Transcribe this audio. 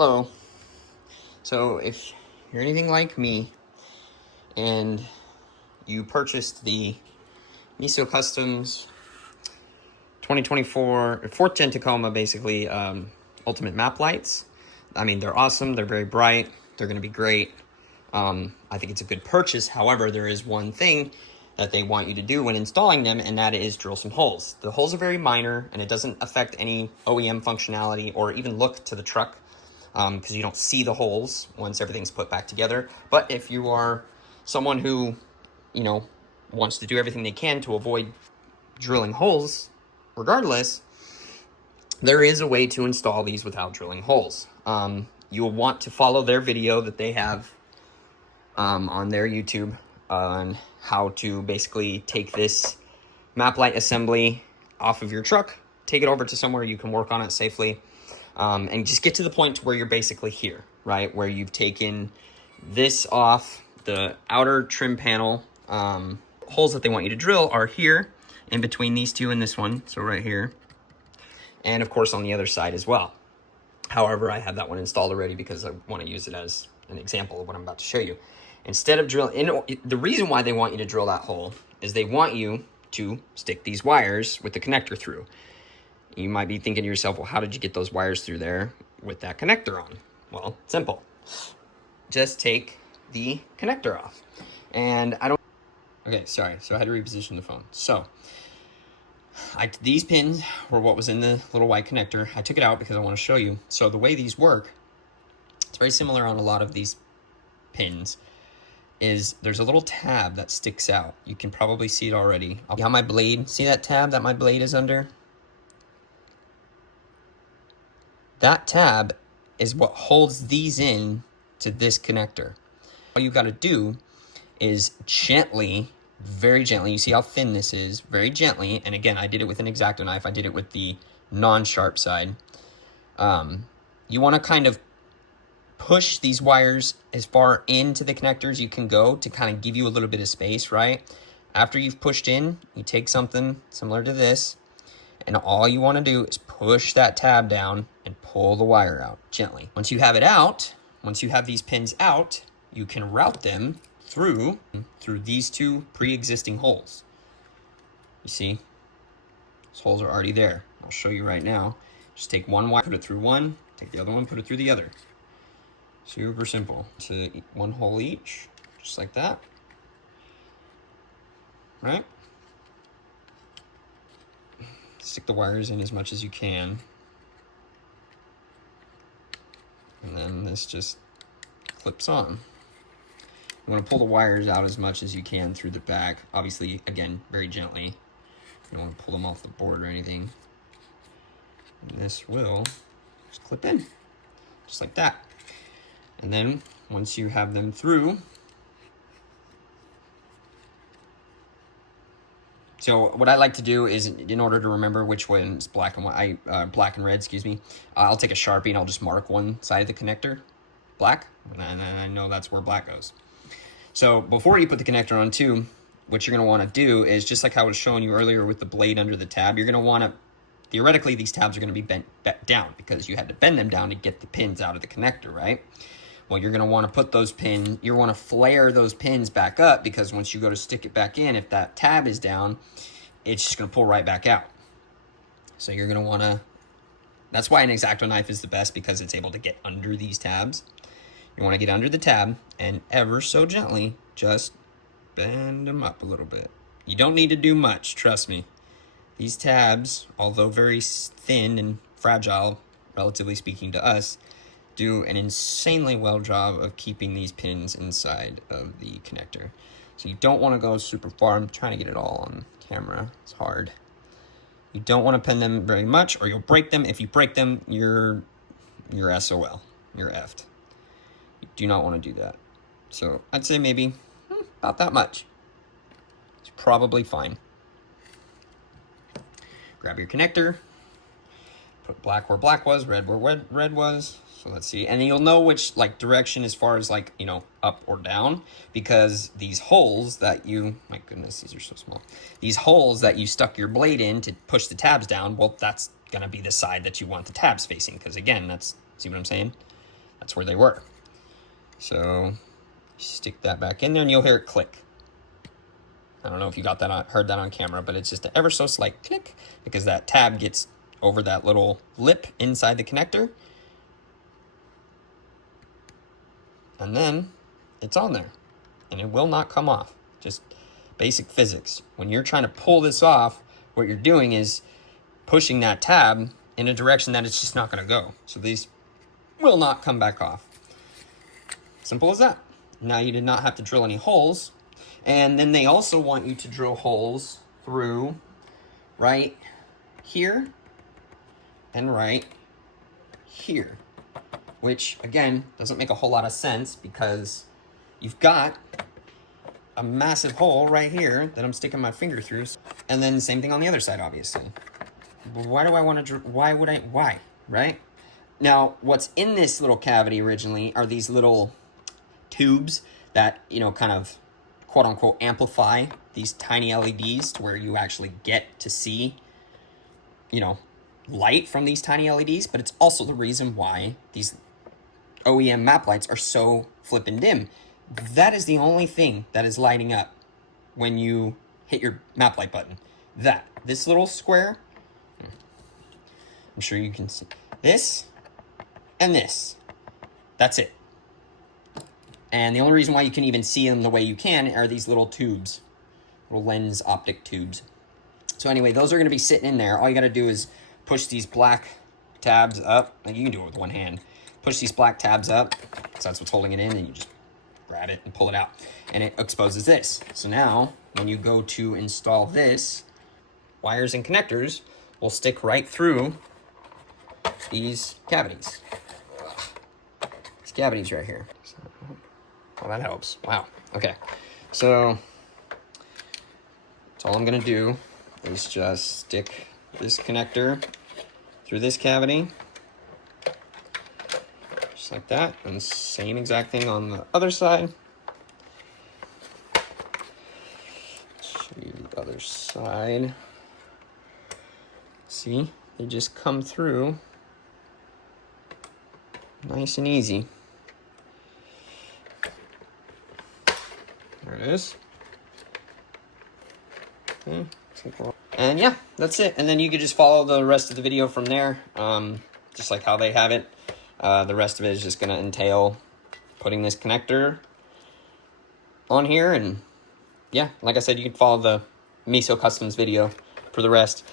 Hello. So if you're anything like me and you purchased the Meso Customs 2024 4th gen Tacoma, basically ultimate map lights, I mean, they're awesome. They're very bright. They're going to be great. I think it's a good purchase. However, there is one thing that they want you to do when installing them, and that is drill some holes. The holes are very minor, and it doesn't affect any OEM functionality or even look to the truck, because you don't see the holes once everything's put back together. But if you are someone who, wants to do everything they can to avoid drilling holes, regardless, there is a way to install these without drilling holes. You'll want to follow their video that they have on their YouTube on how to basically take this map light assembly off of your truck, take it over to somewhere you can work on it safely, and just get to the point where you're basically here, right? Where you've taken this off, the outer trim panel. Holes that they want you to drill are here, in between these two and this one, so right here. And of course on the other side as well. However, I have that one installed already because I want to use it as an example of what I'm about to show you. Instead of drilling, the reason why they want you to drill that hole is they want you to stick these wires with the connector through. You might be thinking to yourself, well, how did you get those wires through there with that connector on? Well, simple. Just take the connector off. And I don't... Okay, sorry. So I had to reposition the phone. So these pins were what was in the little white connector. I took it out because I want to show you. So the way these work, it's very similar on a lot of these pins, is there's a little tab that sticks out. You can probably see it already. See how my blade, see that tab that my blade is under? That tab is what holds these in to this connector. All you got to do is gently, very gently, you see how thin this is, very gently, and again, I did it with an X-Acto knife, I did it with the non-sharp side. You want to kind of push these wires as far into the connector as you can go to kind of give you a little bit of space, right? After you've pushed in, you take something similar to this, and all you want to do is push that tab down and pull the wire out gently. Once you have it out, once you have these pins out, you can route them through these two pre-existing holes. You see, those holes are already there. I'll show you right now. Just take one wire, put it through one, take the other one, put it through the other. Super simple. To one hole each, just like that. Right? Stick the wires in as much as you can. And then this just clips on. I'm going to pull the wires out as much as you can through the back. Obviously, again, very gently. You don't want to pull them off the board or anything. And this will just clip in, just like that. And then once you have them through, so what I like to do is, in order to remember which one's black and white, black and red, excuse me, I'll take a Sharpie and I'll just mark one side of the connector black, and then I know that's where black goes. So before you put the connector on too, what you're going to want to do is, just like I was showing you earlier with the blade under the tab, you're going to want to, theoretically, these tabs are going to be bent down because you had to bend them down to get the pins out of the connector, right? Well, you're going to want to put those pins, you want to flare those pins back up, because once you go to stick it back in, if that tab is down, it's just going to pull right back out. So you're going to want to, that's why an X-Acto knife is the best, because it's able to get under these tabs. You want to get under the tab and ever so gently just bend them up a little bit. You don't need to do much, trust me. These tabs, although very thin and fragile, relatively speaking to us, do an insanely well job of keeping these pins inside of the connector. So you don't want to go super far. I'm trying to get it all on camera. It's hard. You don't want to pin them very much, or you'll break them. If you break them, you're SOL. You're effed. You do not want to do that. So I'd say maybe about that much. It's probably fine. Grab your connector. Put black where black was, red where red was. So let's see, and you'll know which direction as far as up or down, because these holes that you, my goodness, these are so small. These holes that you stuck your blade in to push the tabs down, well, that's gonna be the side that you want the tabs facing, because again, that's, see what I'm saying? That's where they were. So stick that back in there and you'll hear it click. I don't know if you got that heard that on camera, but it's just an ever so slight click because that tab gets over that little lip inside the connector. And then it's on there and it will not come off. Just basic physics. When you're trying to pull this off, what you're doing is pushing that tab in a direction that it's just not going to go. So these will not come back off. Simple as that. Now you did not have to drill any holes. And then they also want you to drill holes through right here and right here, which again doesn't make a whole lot of sense because you've got a massive hole right here that I'm sticking my finger through. And then same thing on the other side, obviously. Why do I want to, why, right? Now, what's in this little cavity originally are these little tubes that, you know, kind of quote unquote amplify these tiny LEDs to where you actually get to see, you know, light from these tiny LEDs. But it's also the reason why these OEM map lights are so flippin' dim. That is the only thing that is lighting up when you hit your map light button. This little square, I'm sure you can see this and this. That's it. And the only reason why you can even see them the way you can are these little tubes, little lens optic tubes. So anyway, those are going to be sitting in there. All you got to do is push these black tabs up. Like you can do it with one hand. Push these black tabs up, so that's what's holding it in, and you just grab it and pull it out. And it exposes this. So now, when you go to install this, wires and connectors will stick right through these cavities. These cavities right here. Well, that helps. Wow. Okay. So that's all I'm going to do is just stick this connector through this cavity. Just like that. And same exact thing on the other side. Show you the other side. See? They just come through nice and easy. There it is. Okay. And yeah, that's it. And then you could just follow the rest of the video from there, just like how they have it. The rest of it is just going to entail putting this connector on here. And yeah, like I said, you can follow the Meso Customs video for the rest.